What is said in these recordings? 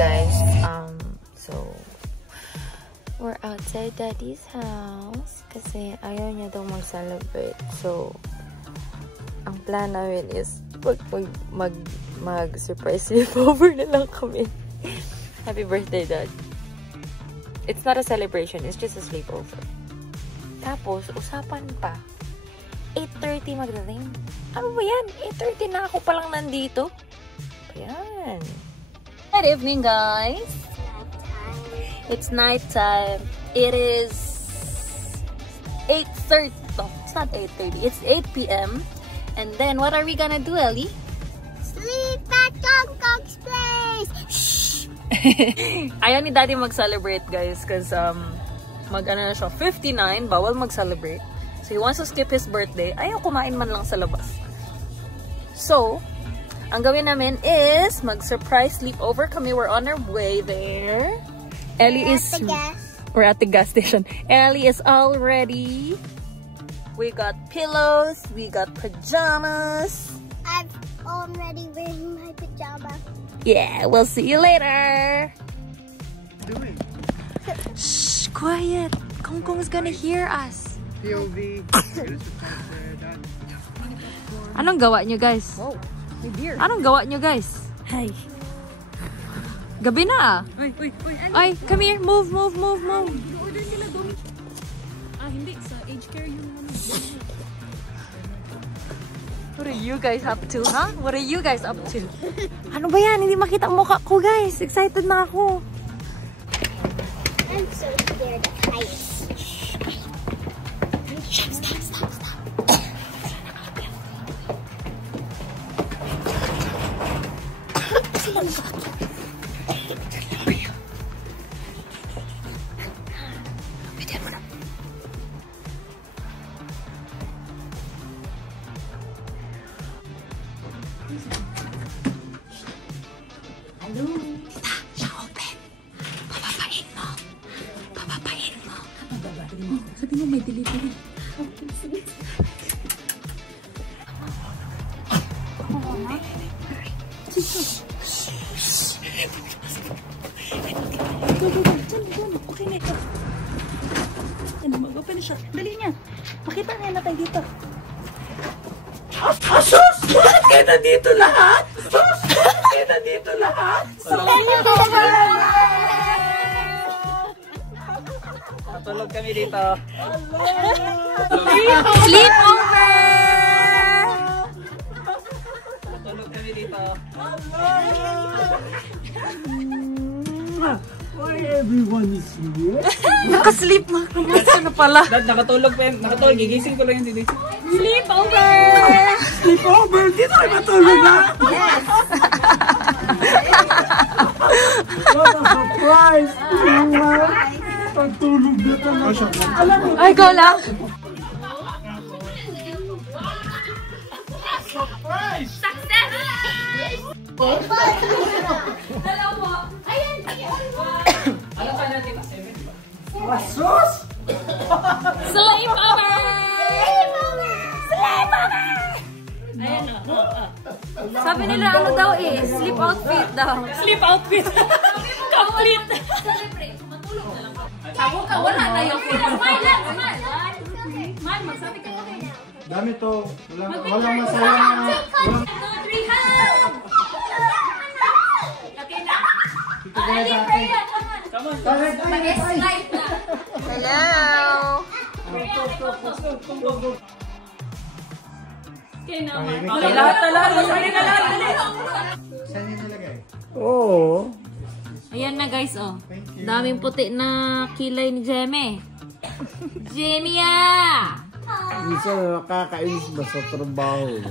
guys. So we're outside Daddy's house kasi ayaw niya daw mag-celebrate. So ang plan namin is mag-surprise sleepover na lang kami. Happy birthday, Dad. It's not a celebration, it's just a sleepover. Tapos, usapan pa. 8:30 magdating. Ano ba yan? 8:30 na ako palang nandito. Ayan. Good evening, guys. It's nighttime. It is 8:30. No, it's not 8:30. It's 8 p.m. And then, what are we gonna do, Ellie? Sleep at Kongkong's place! Shh! Ayaw ni Daddy mag-celebrate, guys. Because, mag-ano na siya, 59. Bawal mag-celebrate. So, he wants to skip his birthday. Ayaw kumain man lang sa labas. So, ang gawin namin is mag-surprise sleepover kami. We're on our way there. Ellie is... We're at the gas station. Ellie is all ready. We got pillows. We got pajamas. I'm already wearing my pajamas. Yeah, we'll see you later. Doing? Shh, quiet. Kong Kong's gonna hear us. POV. Anong gawa nyo, guys? Oh, may beer. Anong gawa nyo, guys? Hi. Gabi na. Ay, come here. Move. Order nila doon. Hindi. Sa age care yung ano. What are you guys up to, huh? What are you guys up to? Ano ba yan? Hindi makita ang mukha ko, guys. Excited na ako. I'm so scared of heights. Stop. Sabi mo may delivery. Okay na ito. Ano, mag-open na siya. Dali niya. Pakita na natin dito. Sus! Bakit kayo nandito lahat? Sus! Bakit kayo nandito lahat? Natulog kami dito. Sleepover! Natulog kami dito. Why everyone is here? Nakasleep na. Ano pala? Dad, nakatulog pa yan. Nakatulog. Gigising ko lang yan si Daisy. Sleepover! Sleepover! Dito kayo matulog na? Yes! What a surprise! Pagtulog na talaga. Alam mo, Ay, go lang! surprise! Dalawa. Ayan. Ano pa natin? 7? Sus! Sleepover! Ayan o. Sabi nila ano daw eh, sleep outfit daw. Sleep outfit. Complete. Sabo ka, wala na yung Smile lang, smile. Smile, magsabi ka kami. Dami to. Walang masaya na. 1, 2, 3, hug! Okay na? Ali, Freya, come on. Slide na. Hello! Okay naman. Okay, lahat na lahat. Saan yung nilagay? Oo. Ayan na guys, oh. Daming puti na kilay ni Jeme. Jeme ah! Minsan nakakainis ba sa trabaho?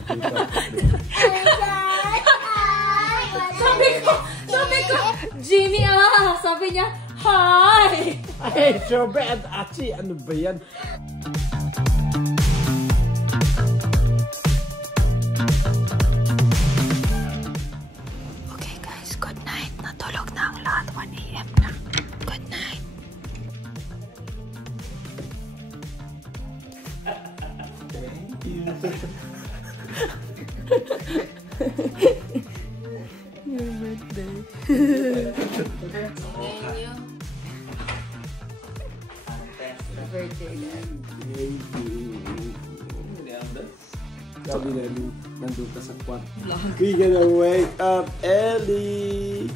Sabi ko, Jimmy ah! Sabi niya, hi! Ay, Shobe at Achi, ano ba yan? Okay guys, good night. Natulog na ang lahat. 1 AM na. Good night. Your birthday. Birthday guys. Sabi na nandun ka sa kwarto. We gonna wake up Ellie!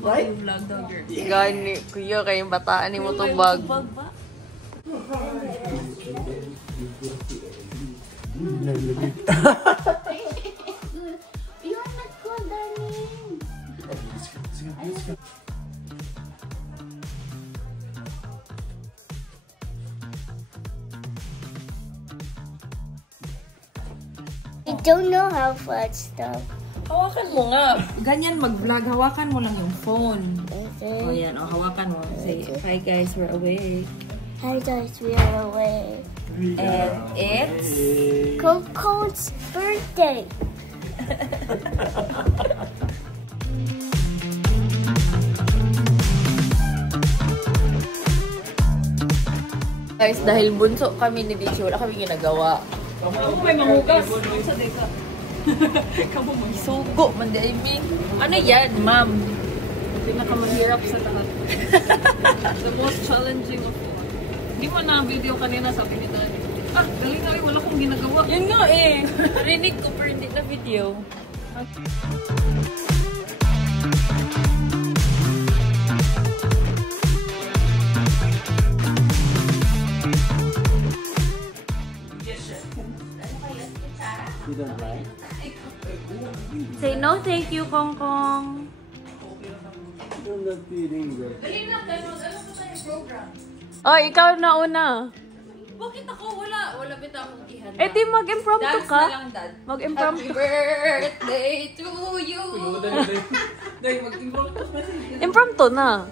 Right? Vlog dogger. Gani, kuya kayong bataan ni mo tubag. You're not good, darling. I don't know how fun stuff. Hawakan mo nga. Ganyan mag-vlog. Hawakan mo lang yung phone. Okay. O yan, o hawakan mo. Say, hi guys, we're awake. Hi guys, we are away. And it's... Coco's birthday. Guys, dahil bunso kami ni Dichi, wala kami ginagawa. Ako may mangugas. Sa deka. Kamu magsugo, man di Amy. Ano yan, ma'am? Pinakamahirap sa lahat. The most challenging of all. Hindi mo na video kanina, sabi ni Daddy. Ah, galing na rin, wala kong ginagawa. Yun nga eh. Rinig ko, pero hindi na video. You don't like? Say no thank you, Kong Kong. I'm not feeling good. Oh, ikaw na una. Bakit ako? Wala bita akong ihanda. Eh, di mag-impromptu Dance ka. na lang, Dad. Mag-impromptu. Happy birthday to you. Impromptu na.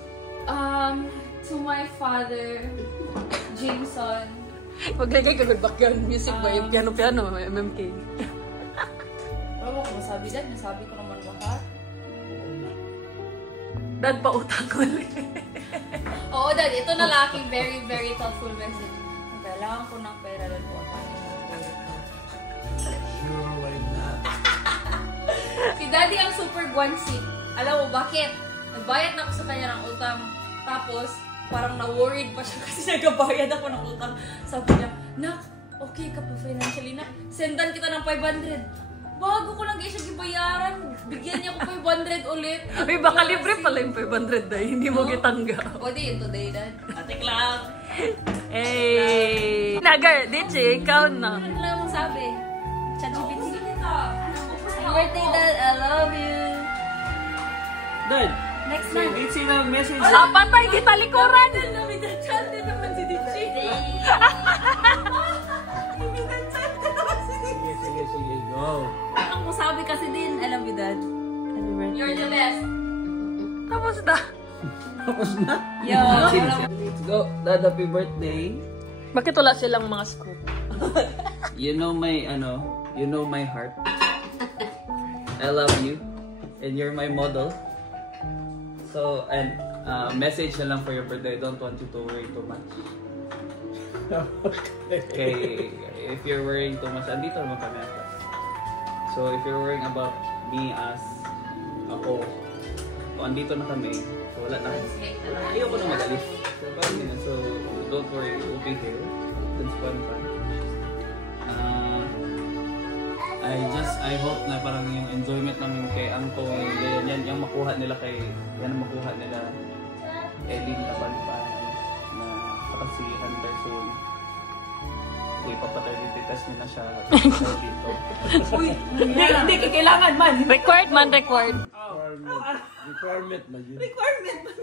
To my father, Jameson. Maglagay ka ng background music ba? Yung piano-piano, MMK. Ano mo ko masabi, Dad? Nasabi ko naman lahat. Dad, pautang ko ulit. Oo, Dad. Ito na lang aking very, very thoughtful message. Kailangan ko ng pera, Dad. Sure, why not? Si Daddy ang super guansi. Alam mo bakit? Nagbayad na ako sa kanya ng utang. Tapos, parang na-worried pa siya kasi nagbabayad ako ng utang. Sabi niya, Nak, okay ka pa financially na. Sendan kita ng 500. Bago ko lang siya gibayaran, bigyan niya ako 500 ulit. May baka libre pala yung 500 dahil hindi mo gitanggap. O di, yun today, Dad. Atik lang. Hey! Nagar, Dichi, ikaw na. Ano lang mong sabi? ChatGPT. Happy birthday, Dad. I love you. Dad, Next na. Dichi na message. Ah, patay, kita likuran. Sabi na, chat din naman si Dichi. Sige, go. Ang masabi kasi din, alam mo, Dad. Happy birthday. You're the best. Tapos na. Tapos na? Let's go. Dad, happy birthday. Bakit wala silang mga scoop? You know my heart. I love you. And you're my model. So, and message na lang for your birthday. I don't want you to worry too much. Okay, if you're worrying too much, andito naman kami. So, if you're worrying about me as ako, so andito na kami. So, wala na. Ayoko na mag-alis. So, don't worry, we'll be here. It's fun. I hope na parang yung enjoyment namin kay Angko, yan yung makuha nila Elin na Balban na kakasihan soon. Uy, papaternity test niya na siya dito. Uy, hindi, kailangan man. Required man, required. Requirement na yun. Requirement man.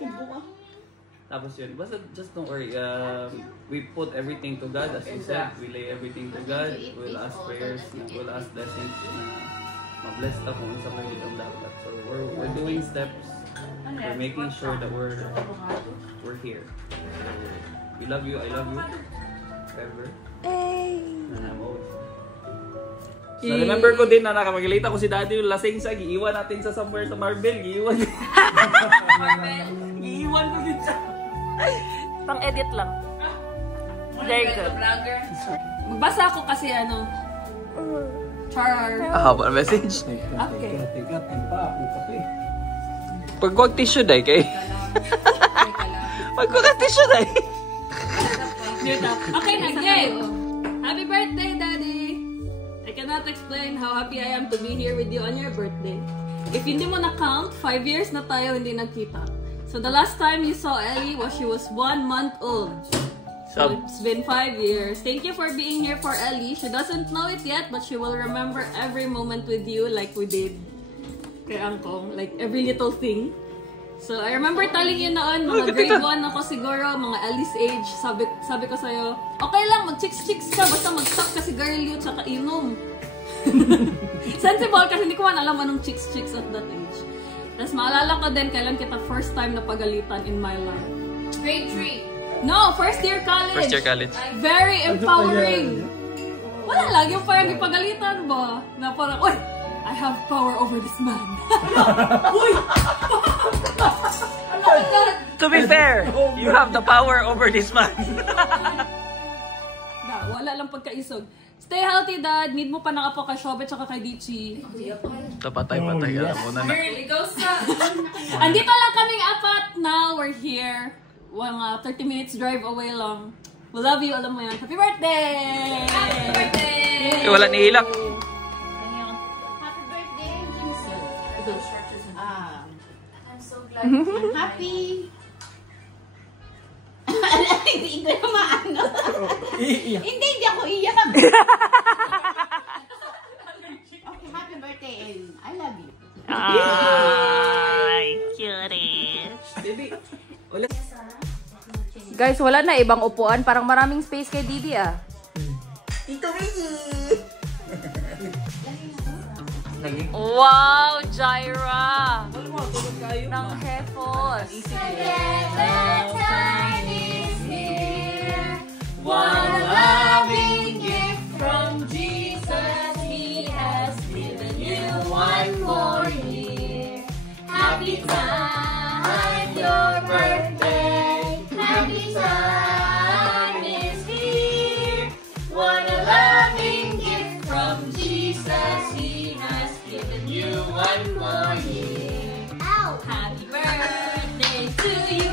Tapos yun, basta just don't worry. We put everything to God, as you said. We lay everything to God. We'll ask prayers, we'll ask blessings na ma-bless ta kung sa mga itong dapat. So we're doing steps. We're making sure that we're here. So, we love you, I love you. Forever. And I'm always here. So, remember ko din na nakamagilita ko si Daddy yung lasing siya. Giiwan natin sa somewhere sa Marvel. Giiwan ko din siya. Pang-edit lang. Very good. Magbasa ako kasi char. Haba message. Okay. Teka, timpa ako kape. Pag wag tissue day kay. Magkulang tissue na eh. Okay na, game! Happy birthday, Daddy! I cannot explain how happy I am to be here with you on your birthday. If hindi mo na-count, 5 years na tayo hindi nagkita. So the last time you saw Ellie was she was 1 month old. So it's been 5 years. Thank you for being here for Ellie. She doesn't know it yet, but she will remember every moment with you like we did kay Angkong. Like every little thing. So I remember telling you noon, mga grade 1 ako siguro, mga Ellie's age. Sabi ko sa'yo, okay lang, mag-chicks-chicks ka, basta mag-stop kasi girl you, tsaka inom. Sensible kasi hindi ko man alam anong chicks-chicks at that age. Tapos maalala ko din kailan kita first time na pagalitan in my life. Grade 3. No, first year college. First year college. Very empowering. Wala lang, yung parang ipagalitan ba? Na parang, uy, I have power over this man. Uy! To be fair, you have the power over this man. Wala lang pagkaisog. Stay healthy, Dad. Need mo pa ng apo kay Shobet tsaka kay Dichi. Patay. Muna na. Girl, ikaw sa... Andito lang kaming apat. Now we're here. 30 minutes drive away lang. We love you. Alam mo yan. Happy birthday! Happy birthday! Wala ni Hilak. Happy birthday, Jinso. I'm so glad. I'm happy. Hindi ko maano. Hindi ako iyak. Okay, happy birthday and I love you. Ay, cutie. Guys, wala na ibang upuan. Parang maraming space kay Didi ah. Wow, Jaira! Ng headphones. What a loving gift from Jesus. He has given you one more year. Happy time, your birthday. Happy time is here. What a loving gift from Jesus. He has given you one more year. Ow. Happy birthday to you.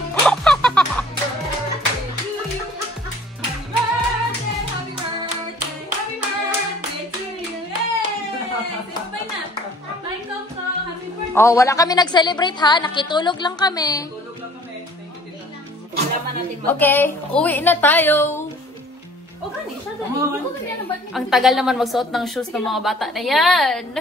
Oh, wala kami nag-celebrate ha. Nakitulog lang kami. Okay, uwi na tayo. Ang tagal naman magsuot ng shoes ng mga bata na yan.